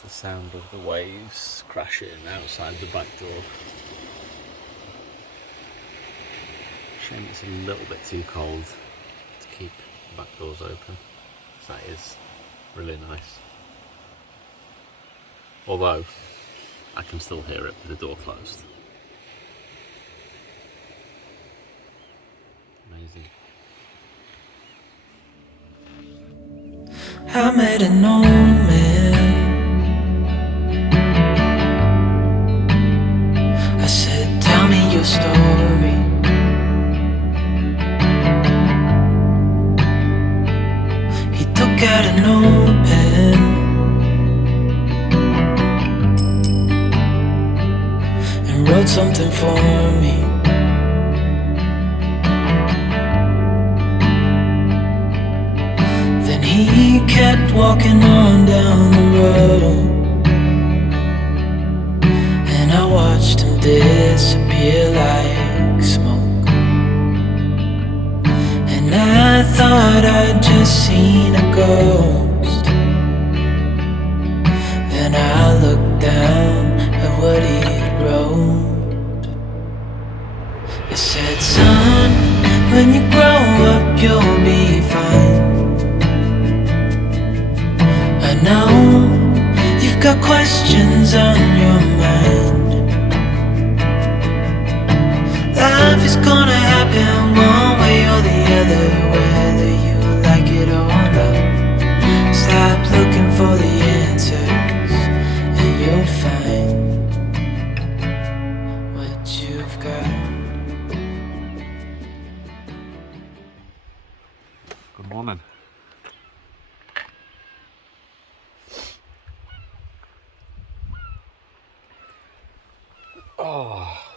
That's the sound of the waves crashing outside the back door. Shame it's a little bit too cold to keep the back doors open. So that is really nice. Although I can still hear it with the door closed. Amazing. I met an old man. I said, tell me your story. He took out an old pen and wrote something for me. Then he kept walking on down the road, and I watched him disappear like smoke. And I thought I'd just seen a ghost. Then I looked down at what he wrote. It said, son, when you grow up you'll be fine. I know you've got questions on your mind. Life is gonna happen one way or the other, whether you like it or not. Stop looking for the answers and you'll find what you've got. Good morning.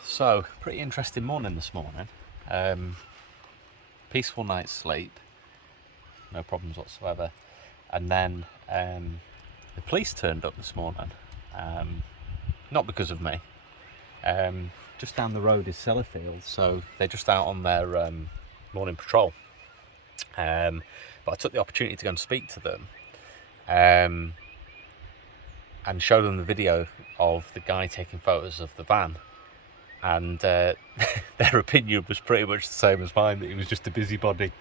So pretty interesting morning this morning. Peaceful night's sleep, no problems whatsoever. And then the police turned up this morning, not because of me. Just down the road is Sellafield, so they're just out on their morning patrol. But I took the opportunity to go and speak to them and show them the video of the guy taking photos of the van. And their opinion was pretty much the same as mine, that he was just a busybody.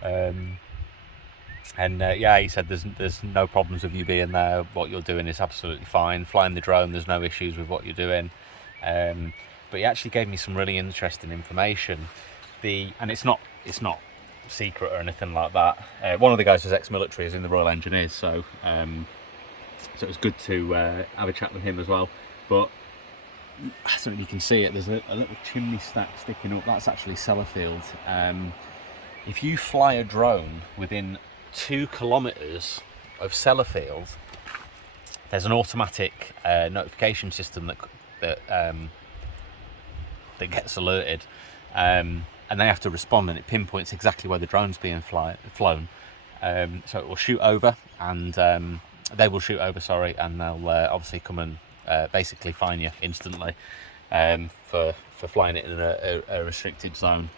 Yeah, he said there's no problems with you being there. What you're doing is absolutely fine. Flying the drone, there's no issues with what you're doing. But he actually gave me some really interesting information. And it's not secret or anything like that. One of the guys was ex-military, is in the Royal Engineers, so it was good to have a chat with him as well. But I don't know if you can see it, there's a little chimney stack sticking up. That's actually Sellafield. If you fly a drone within 2 kilometres of Sellafield, there's an automatic notification system that gets alerted, and they have to respond, and it pinpoints exactly where the drone's being flown. So it will shoot over, and they will shoot over, and they'll obviously come and basically fine you instantly for flying it in a restricted zone.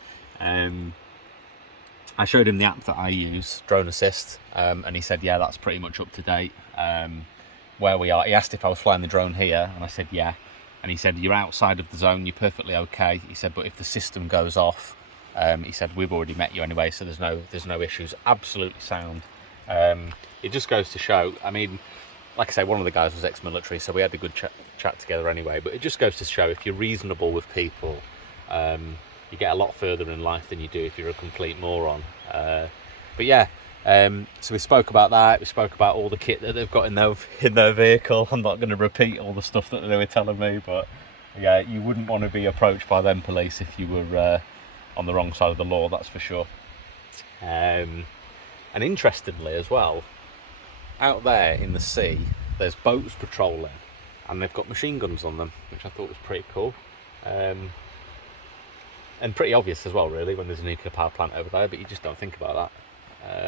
I showed him the app that I use, Drone Assist, and he said, yeah, that's pretty much up to date. Where we are, he asked if I was flying the drone here, and I said yeah, and he said, you're outside of the zone, you're perfectly okay. He said, but if the system goes off, he said, we've already met you anyway, so there's no issues. Absolutely sound. It just goes to show, I mean, like I say, one of the guys was ex-military, so we had a good chat together anyway, but it just goes to show, if you're reasonable with people, you get a lot further in life than you do if you're a complete moron. But yeah, so we spoke about that. We spoke about all the kit that they've got in their vehicle. I'm not going to repeat all the stuff that they were telling me, but yeah, you wouldn't want to be approached by them police if you were on the wrong side of the law, that's for sure. And interestingly as well, out there in the sea, there's boats patrolling, and they've got machine guns on them, which I thought was pretty cool. And pretty obvious as well, really, when there's a nuclear power plant over there, but you just don't think about that.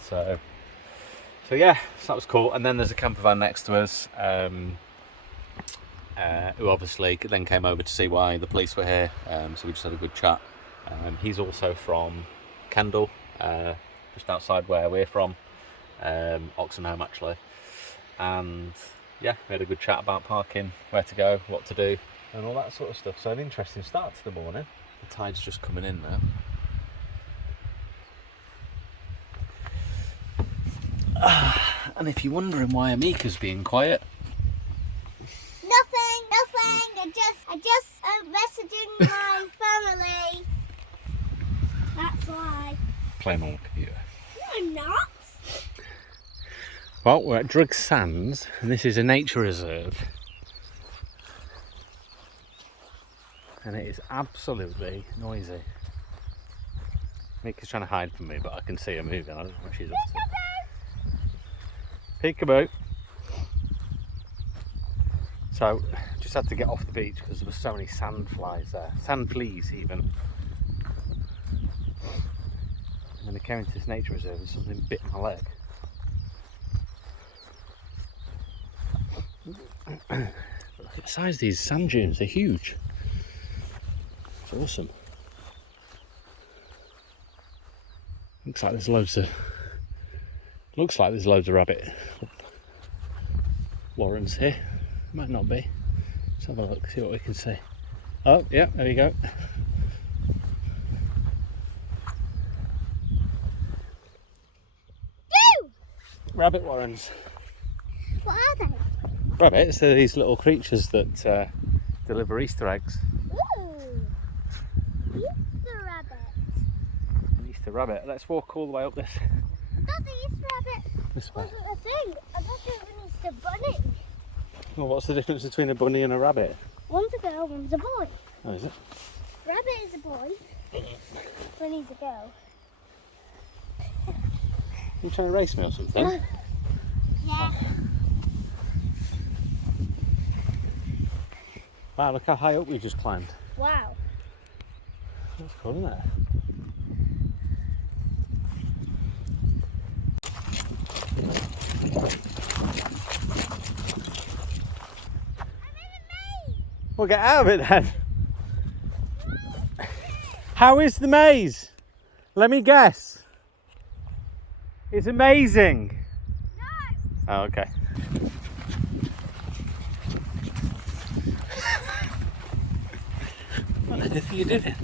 So yeah, so that was cool. And then there's a camper van next to us, who obviously then came over to see why the police were here. So we just had a good chat. He's also from Kendal, just outside where we're from, Oxenholme actually. And yeah, we had a good chat about parking, where to go, what to do, and all that sort of stuff. So an interesting start to the morning. The tide's just coming in now. And if you're wondering why Amika's being quiet, Nothing. I just messaging my family. That's why. playing on the computer. No, I'm not. Well, we're at Drigg Sands, and this is a nature reserve. And it is absolutely noisy. Mika's trying to hide from me, but I can see her moving. I don't know what she's up to. Peekaboo! So, just had to get off the beach because there were so many sand flies there. Sand fleas, even. And I came into this nature reserve and something bit my leg. Look at the size of these sand dunes, they're huge. It's awesome. Looks like there's loads of rabbit warrens here. Might not be. Let's have a look, see what we can see. Oh, yeah, there we go. Rabbit warrens. What are they? Rabbits are these little creatures that deliver Easter eggs. Ooh. Easter rabbit. An Easter rabbit. Let's walk all the way up this. I thought the Easter rabbit This way. wasn't a thing. I thought it was an Easter bunny. Well, what's the difference between a bunny and a rabbit? One's a girl, one's a boy. Oh, is it? Rabbit is a boy. Bunny's a girl. You trying to race me or something? Yeah. Wow, look how high up we just climbed. Wow. That's cool, isn't it? Well, get out of it then. How is the maze? Let me guess. It's amazing. No. Oh, okay. What the hell are you doing?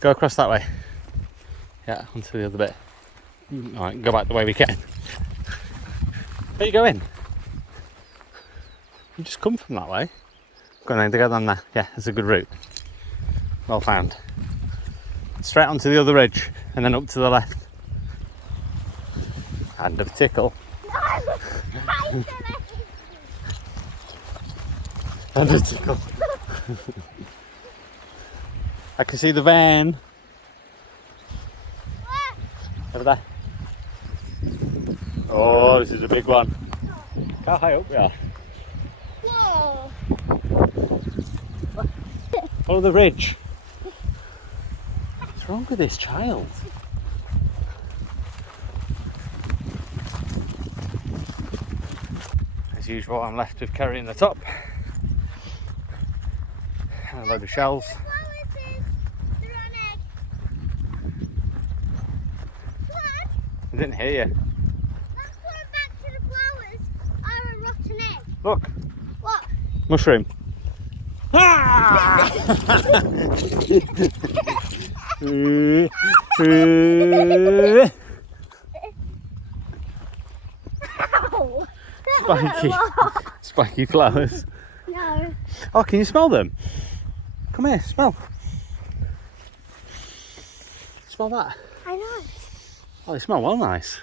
Go across that way. Yeah, onto the other bit. Alright, go back the way we came. Where are you going? You just come from that way. Go on, go down there. Yeah, it's a good route. Well found. Straight onto the other ridge and then up to the left. And a tickle. No! And a tickle. I can see the van. Over there. Oh, this is a big one. How high up we are? Yeah. Follow the ridge. What's wrong with this child? As usual, I'm left with carrying the top. And a load of shells. I didn't hear you. Let's put it back to the flowers are a rotten egg. Look, What? mushroom. Ah! Ow! Spiky, spiky flowers. No. Oh, can you smell them? Come here, smell. Smell that. I know. Oh, they smell well nice.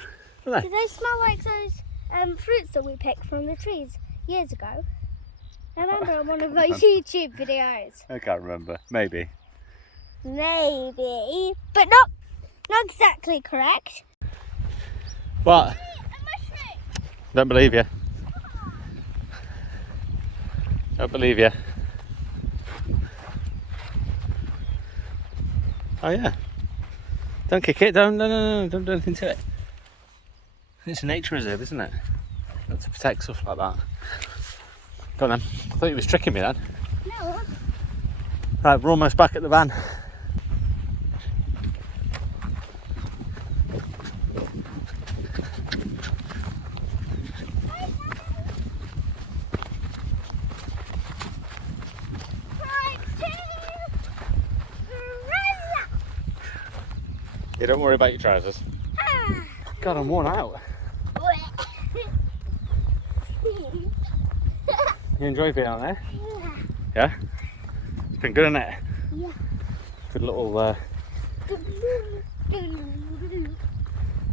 Don't Do they smell like those fruits that we picked from the trees years ago? I remember on one of those YouTube videos. I can't remember. Maybe. Maybe, but not exactly correct. What? A mushroom. Don't believe you. Don't believe you. Oh yeah. Don't kick it. Don't do anything to it. It's a nature reserve, isn't it? Got to protect stuff like that. Go on then. I thought you was tricking me then. No. Right, we're almost back at the van. You don't worry about your trousers. God, I'm worn out. You enjoy being on there? Yeah? It's been good, hasn't it? Yeah. Good little,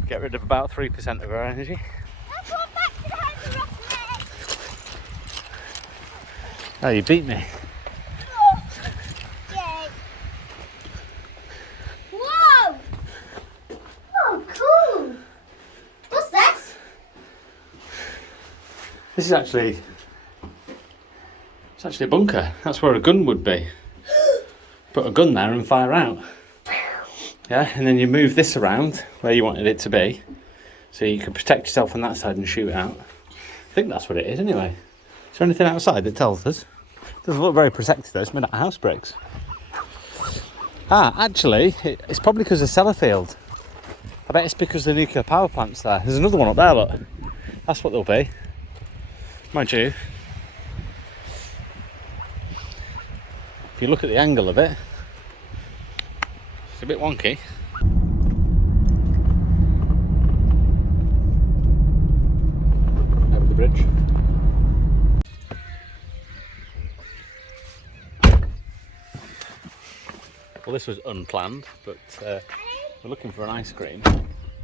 get rid of about 3% of our energy. Let's go back to the house and Oh, you beat me. Yay. Whoa! Oh, cool. What's this? This is actually, it's actually a bunker. That's where a gun would be. Put a gun there and fire out. Yeah, and then you move this around where you wanted it to be, so you can protect yourself on that side and shoot out. I think that's what it is anyway. Is there anything outside that tells us? It doesn't look very protected though, it's made out of house bricks. Ah, actually, it's probably because of Sellafield. I bet it's because the nuclear power plant's there. There's another one up there, look. That's what they'll be. Mind you, if you look at the angle of it, it's a bit wonky. Over the bridge. Well, this was unplanned, but we're looking for an ice cream.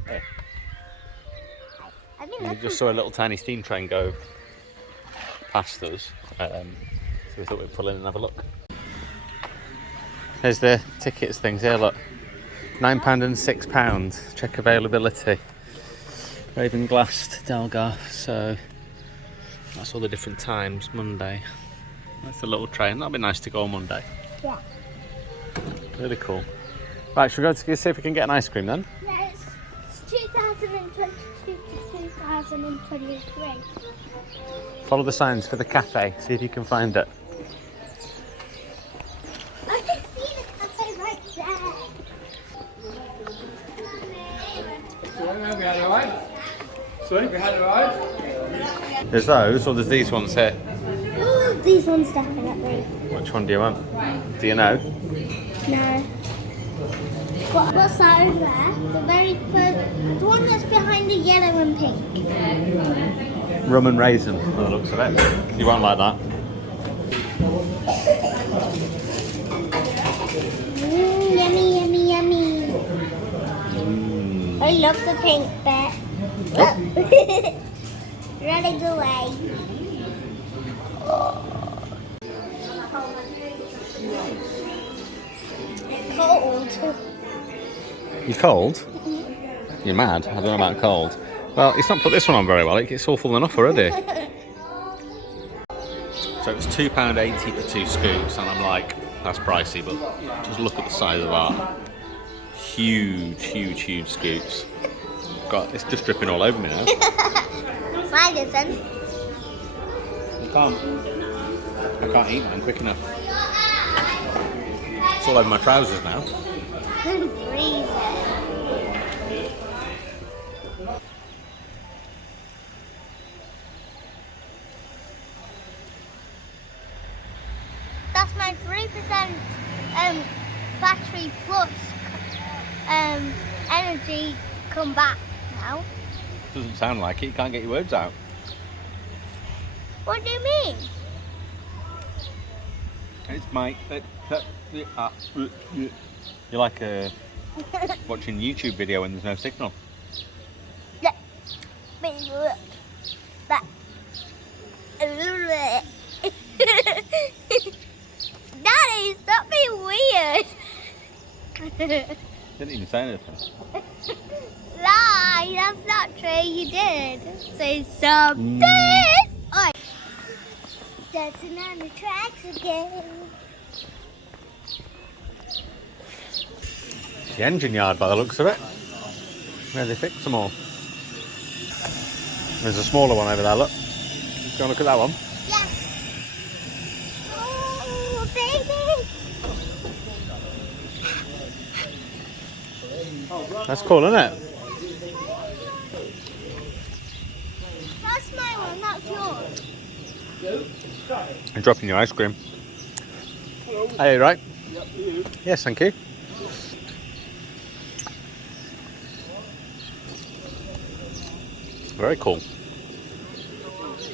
Hey. We just saw a little tiny steam train go past us, so we thought we'd pull in and have a look. There's the tickets things here, look. £9 and £6. Check availability. Ravenglass Eskdale, so that's all the different times. Monday. That's the little train. That'll be nice to go on Monday. Yeah. Really cool. Right, should we go to see if we can get an ice cream then? No, it's 2022 to 2023. Follow the signs for the cafe, see if you can find it. I can see the cafe right there. We had a ride. Sorry, we had a ride. There's those, or there's these ones here. These ones definitely. Which one do you want? Do you know? No. What's that over there? The very first, the one that's behind the yellow and pink. Rum and raisin, by the looks of it. You won't like that. Yummy, yummy, yummy. I love the pink bit. Running away. It's cold. You cold? You're mad? I don't know about cold. Well, he's not put this one on very well. It's all full enough already. So it's £2.80 for 2 scoops, and I'm like, that's pricey, but just look at the size of that. Huge, huge, huge scoops. God, it's just dripping all over me now. Mine isn't. I can't eat mine quick enough. It's all over my trousers now. I'm freezing. That's my 3% battery plus energy come back now. Doesn't sound like it. You can't get your words out. What do you mean? It's my... You're like watching a YouTube video when there's no signal. Daddy, stop being weird. Didn't even say anything. Lie, that's not true. You did say something. Oi. Dancing on the tracks again. It's the engine yard by the looks of it. Where they fix them all. There's a smaller one over there, look. Do you want to look at that one? Yeah. Oh, baby. That's cool, isn't it? That's my one, that's yours. I'm dropping your ice cream. Are you right? Yep, you. Yes, thank you. Very cool.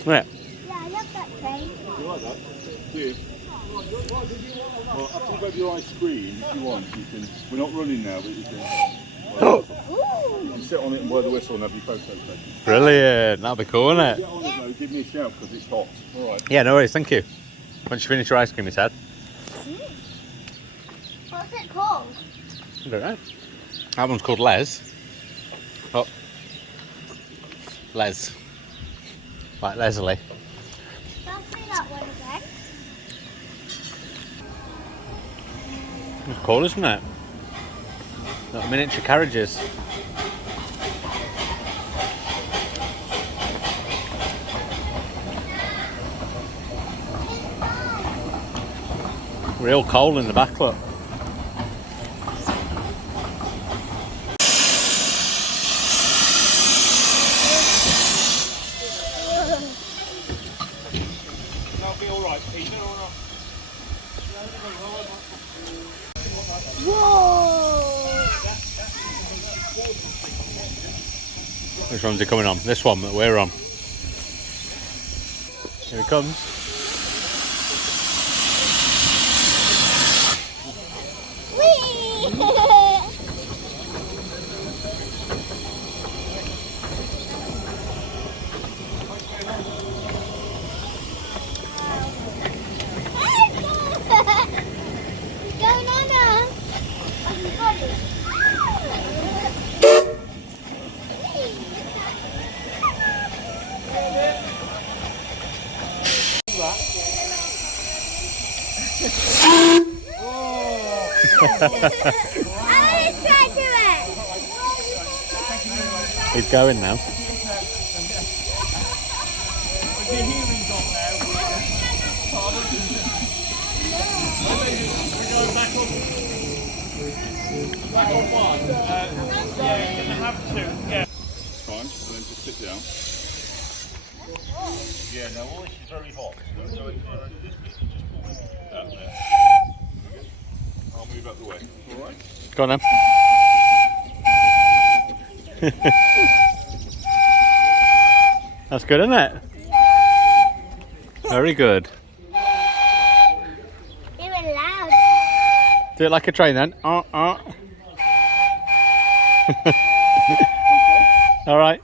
Yeah. Yeah, I love that train. You like that? Do you? Well, after you've had your ice cream, if you want, you can. We're not running now, but you can. Oh. You can sit on it and blow the whistle and have your photo taken. Brilliant. That'll be cool, won't Get it? on it though, give me a shout because it's hot. Alright. Yeah, no worries. Thank you. Once you finish your ice cream, he said. What's it called? I don't know. That one's called Les. Oh. Les. Like Leslie. I'll say that one again. It's cool, isn't it? Got miniature carriages. Real coal in the back, look. That'll be alright, Peter, or not? Whoa! Which one's he coming on? This one that we're on. Here he comes. Going on us. He's going now. Back on one. Yeah, you're going to have to. Yeah. It's fine, and then just sit down. Yeah, now all this is very hot. So if you do this bit, you just pull it out there. I'll move out the way. Alright? Go on then. That's good, isn't it? Very good. Even loud. Do it like a train then. All right.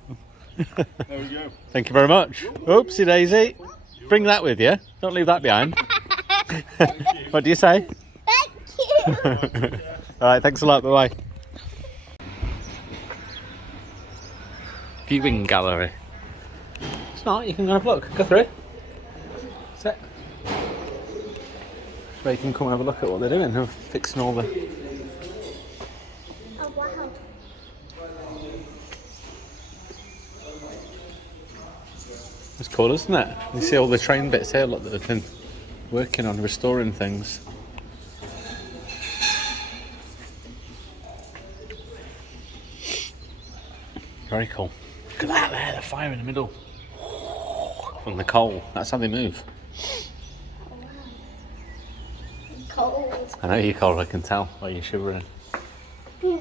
There we go. Thank you very much. Oopsie daisy. Bring that with you. Don't leave that behind. What do you say? Thank you. All right. Thanks a lot. Bye bye. Viewing gallery. It's not. You can have a look. Go through. Sit. So you can come and have a look at what they're doing. They're fixing all the. Oh wow. It's cool, isn't it? You see all the train bits here. Look, that they've been working on restoring things. Very cool. Look at that there, the fire in the middle. From the coal. That's how they move. Cold. I know you're cold, I can tell by you shivering. We're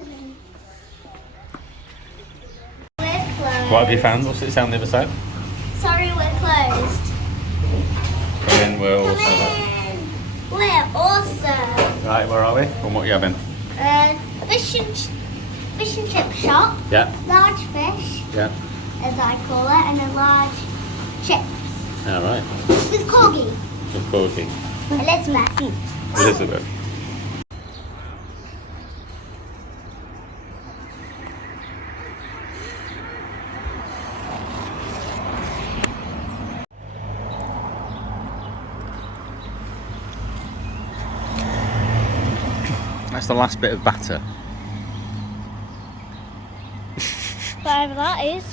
closed. What have you found? What's it say on the other side? Sorry, we're closed. And we're Come also... in. We're awesome. Right, where are we? And what are you having? Fish and chip shop. Yeah, Large fish, yeah. as I call it, and a large chips. Alright. With corgi. Good cooking. Elizabeth. Elizabeth. That's the last bit of batter. Whatever that is.